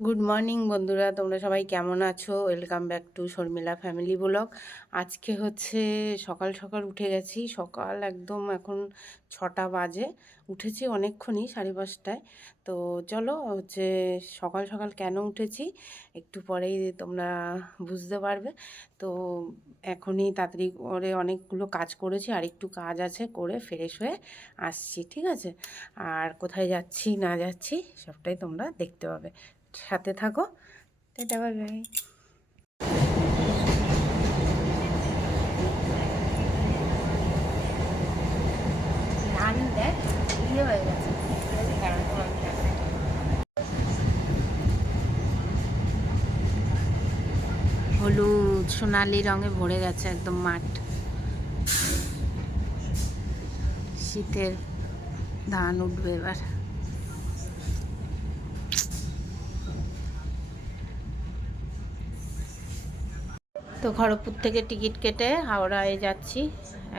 Good morning বন্ধুরা। তোমরা সবাই কেমন আছো? Welcome back to Sharmila family blog আজকে হচ্ছে সকাল সকাল উঠে গেছি। সকাল একদম এখন ছটা বাজে। উঠেছি অনেকক্ষণই, সাড়ে পাঁচটায়। তো চলো হচ্ছে সকাল সকাল কেন উঠেছি একটু পরেই তোমরা বুঝতে পারবে। তো এখনই তাড়াতাড়ি করে অনেকগুলো কাজ করেছি, আর একটু কাজ আছে করে ফ্রেশ হয়ে আসছি, ঠিক আছে? আর কোথায় যাচ্ছি, না যাচ্ছি, সবটাই তোমরা দেখতে পাবে। সাথে থাকো। দেখ ইয়ে হয়ে গেছে। হলুদ সোনালি রঙে ভরে গেছে একদম মাঠ। শীতের ধান উঠবে এবার। তো খড়গপুর থেকে টিকিট কেটে হাওড়ায় যাচ্ছি।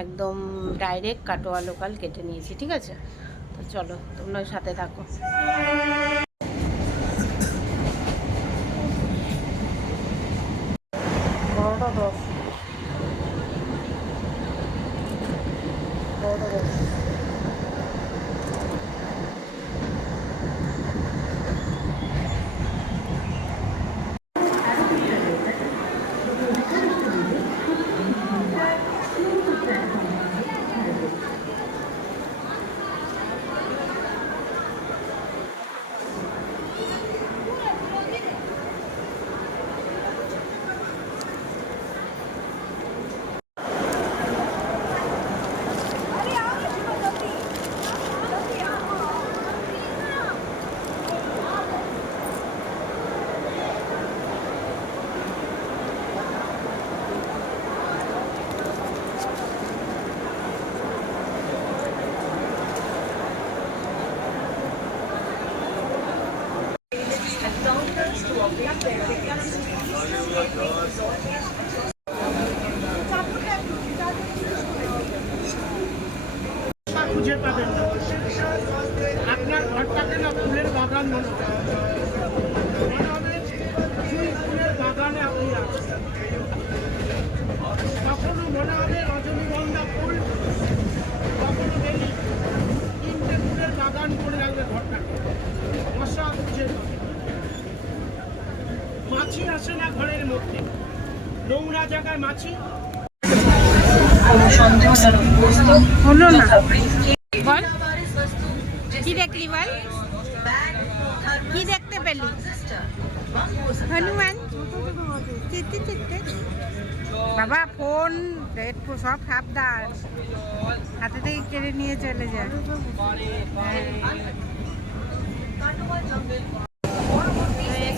একদম ডাইরেক্ট কাটোয়া লোকাল কেটে নিয়েছি, ঠিক আছে? তো চলো, তোমরাও সাথে থাকো। খুঁজে পাবেন আপনার ঘরটাকে না ফুলের বাগান মনে হবে হলো না। বল। কি দেখলি বল? কি দেখতে পেলি? হনুমান। চিত্তে চিত্তে বাবা ফোন সব সাবধান। হাতে থেকে কেড়ে নিয়ে চলে যায়।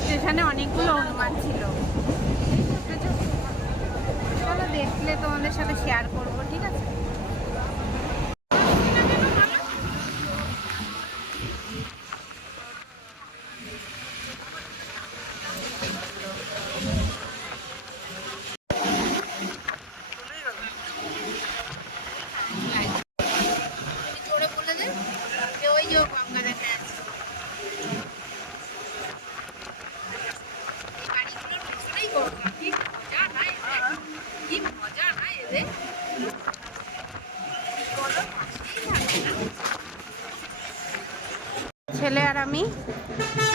স্টেশনে অনেকগুলো হনুমান ছিল। দেখলে তোমাদের সাথে শেয়ার করব ঠিক আছে? জোরে বলে দে যে ওই যে গঙ্গা দেখা যাচ্ছে এই বাড়িগুলোর পিছনেই গঙ্গা কি মজা না এদের কি মজা না এদের বলো, পাশেই থাকে না? ছেলে আর আমি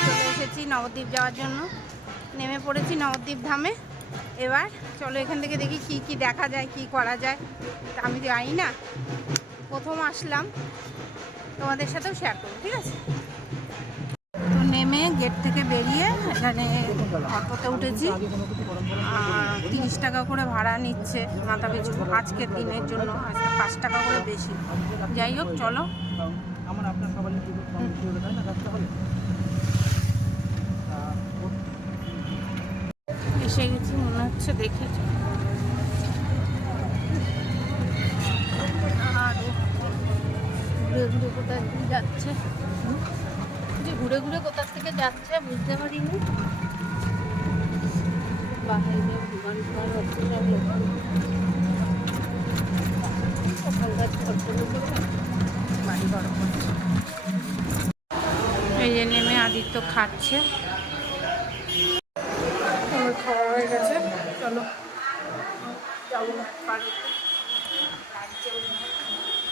চলে এসেছি নবদ্বীপ যাওয়ার জন্য। নেমে পড়েছি নবদ্বীপ ধামে। এবার চলো এখান থেকে দেখি কি কি দেখা যায়, কি করা যায়। তা আমি জানি না। প্রথম আসলাম। তোমাদের সাথেও শেয়ার করব, ঠিক আছে? তো নেমে গেট থেকে বেরিয়ে এখানে অটোতে উঠেছি। তিরিশ টাকা করে ভাড়া নিচ্ছে মাথা পিছু আজকের দিনের জন্য, আজকে পাঁচ টাকা করে বেশি। যাই হোক, চলো। আমার আপনার সবার তাই না? রাখতে হবে এসে গেছি, মনে হচ্ছে দেখে ঘুরে ঘুরে কোথা যাচ্ছে? যে ঘুরে ঘুরে কোথা থেকে যাচ্ছে বুঝতে পারিনি। বাইরে দোকান ঘর হচ্ছে সব। ওখানকার পানি গরম হচ্ছে এই যে নেমে আদিত্য খাচ্ছে। চলো।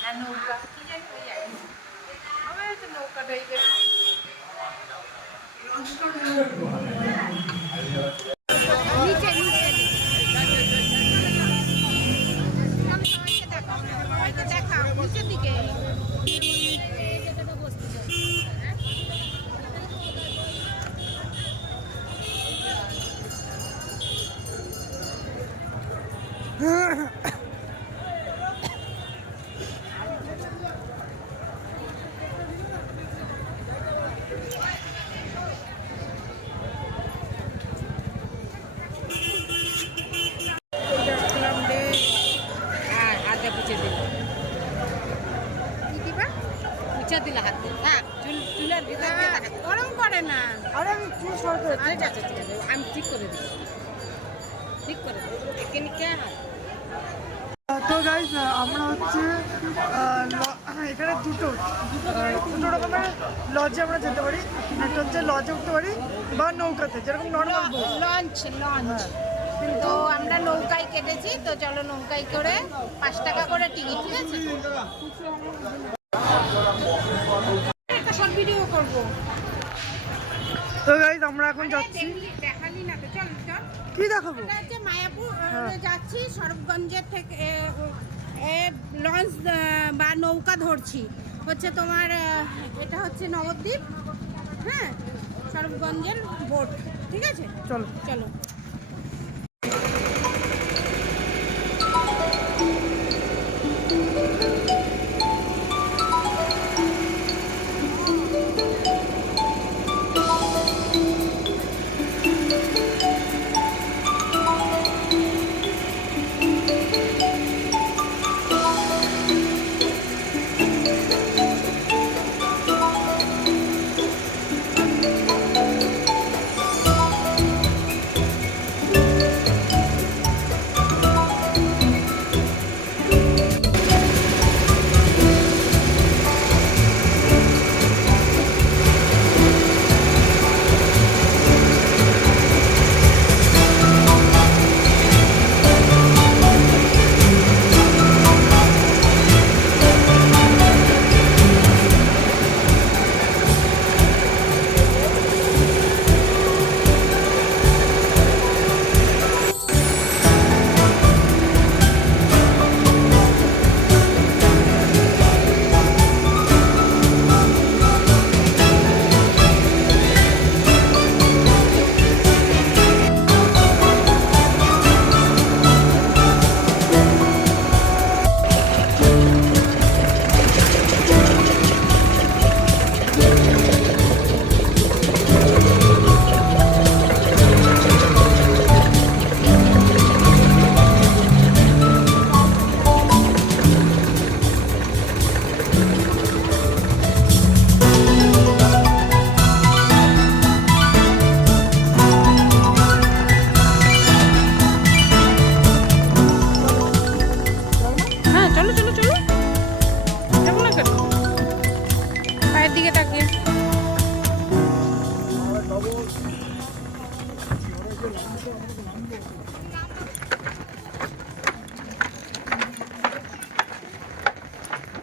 হ্যাঁ, নৌকাটাই চুল সর করে ঠিক আছে ঠিক আছে আমি ঠিক করে দিই ঠিক করে দিই এখানে কে হয়। তো গাইজ আমরা হচ্ছে হ্যাঁ, এখানে দুটো দুটো রকমের লজে আমরা যেতে পারি। একটা হচ্ছে লজে উঠতে পারি বা নৌকাতে যেরকম নর্মাল লঞ্চ লঞ্চ তো আমরা নৌকায় কেটেছি তো চলো নৌকায় করে পাঁচ টাকা করে টিকিট ঠিক আছে? একটা সব ভিডিও করব। তো গাইজ আমরা এখন যাচ্ছি। দেখলি না তো চল চল। কি দেখাবো? এটা হচ্ছে মায়াপুর হ্যাঁ। যাচ্ছি সরবগঞ্জের থেকে এ, এ, লঞ্চ বা নৌকা ধরছি। হচ্ছে তোমার এটা হচ্ছে নবদ্বীপ হ্যাঁ? সরবগঞ্জের বোট ঠিক আছে? চলো। চলো।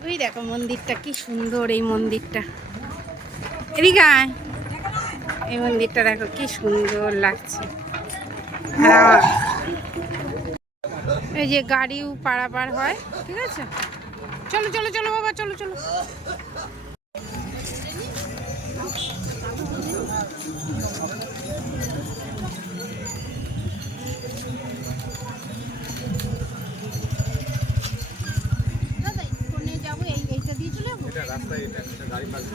ওই দেখো মন্দিরটা, কি সুন্দর এই মন্দিরটা। এদিকে। এই মন্দিরটা দেখো, কি সুন্দর লাগছে। এই যে গাড়িও পারাপার হয়, ঠিক আছে? চলো চলো চলো বাবা, চলো চলো। তো